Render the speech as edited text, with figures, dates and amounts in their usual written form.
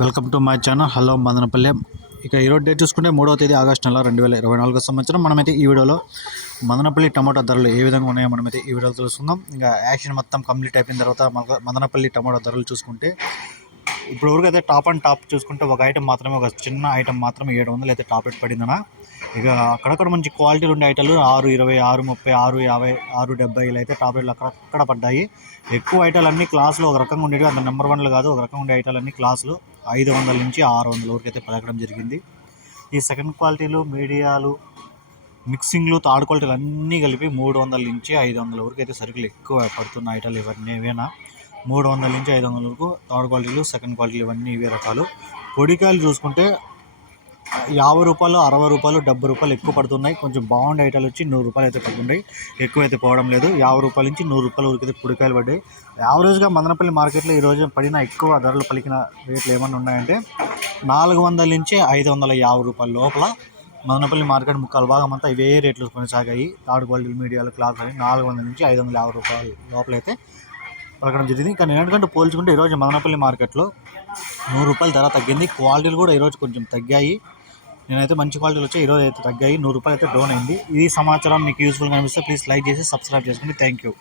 Welcome to my channel. Hello Madanapalle. ఇక ఈరోజు date చూసుకుంటే 3వ తేదీ ఆగస్టు నెల 2024 సంవత్సరం. మనమైతే ఈ వీడియోలో మదనపల్లి టమాటా ధరలు ఏ విధంగా ఉన్నాయో మనమైతే ఈ వీడియోలో తెలుసుకుందాం. ఇంకా యాక్షన్ మొత్తం కంప్లీట్ అయిపోయిన తర్వాత మదనపల్లి టమాటా ధరలు చూసుకుంటే ఇప్పుడు వరకు అయితే టాప్ చూసుకుంటే ఒక ఐటమ్ మాత్రమే, ఒక చిన్న ఐటమ్ మాత్రమే 700 అయితే టాప్ రేట్ పడిందనా. ఇక అక్కడక్కడ మంచి క్వాలిటీలు ఉండే ఐటలు 620, 630, 650, 670 ఇలా అయితే టాప్ రేట్లు అక్కడ పడ్డాయి. ఎక్కువ ఐటాలు అన్ని క్లాసులు ఒక రకంగా ఉండేవి, అంత నెంబర్ వన్లు కాదు, ఒక రకంగా ఉండే ఐటాలు అన్ని క్లాసులు 500 నుంచి 600 వరకు అయితే పలకడం జరిగింది. ఈ సెకండ్ క్వాలిటీలు, మీడియాలు, మిక్సింగ్లు, థర్డ్ క్వాలిటీలు అన్నీ కలిపి 300 నుంచి 500 వరకు అయితే సరుకులు ఎక్కువ పడుతున్న ఐటాలు ఇవన్నీ ఏవైనా 300 నుంచి 500 వరకు థర్డ్ క్వాలిటీలు, సెకండ్ క్వాలిటీలు ఇవన్నీ ఇవే రకాలు. పొడికాయలు చూసుకుంటే 50 రూపాయలు, 60 రూపాయలు, 70 రూపాయలు ఎక్కువ పడుతున్నాయి. కొంచెం బాగుండే ఐటాలు వచ్చి 100 రూపాయలు అయితే పడుతున్నాయి, ఎక్కువ అయితే పోవడం లేదు. 50 రూపాయల నుంచి 100 రూపాయల వరకు అయితే పొడికాయలు పడ్డాయి. యావరేజ్గా మదనపల్లి మార్కెట్లో ఈరోజు పడిన ఎక్కువ ధరలు పలికిన రేట్లు ఏమన్నా ఉన్నాయంటే 400 నుంచి 550 రూపాయల లోపల మదనపల్లి మార్కెట్ ముక్కల భాగం అంతా ఇవే రేట్లు కొనసాగాయి. థర్డ్ క్వాలిటీ, మీడియాలు, క్లాస్ అని 400 నుంచి 550 రూపాయల లోపలైతే పలకడం జరిగింది. కానీ ఎందుకంటే పోల్చుకుంటే ఈరోజు మదనపల్లి మార్కెట్లో 100 రూపాయల ధర తగ్గింది. క్వాలిటీలు కూడా ఈరోజు కొంచెం తగ్గాయి. నేనైతే మంచి క్వాలిటీలు వచ్చాయి, ఈరోజు అయితే తగ్గాయి. 100 రూపాయలు అయితే డౌన్ అయింది. ఈ సమాచారం మీకు యూస్ఫుల్గా అనిపిస్తే ప్లీజ్ లైక్ చేసి సబ్స్క్రైబ్ చేసుకోండి. Thank you.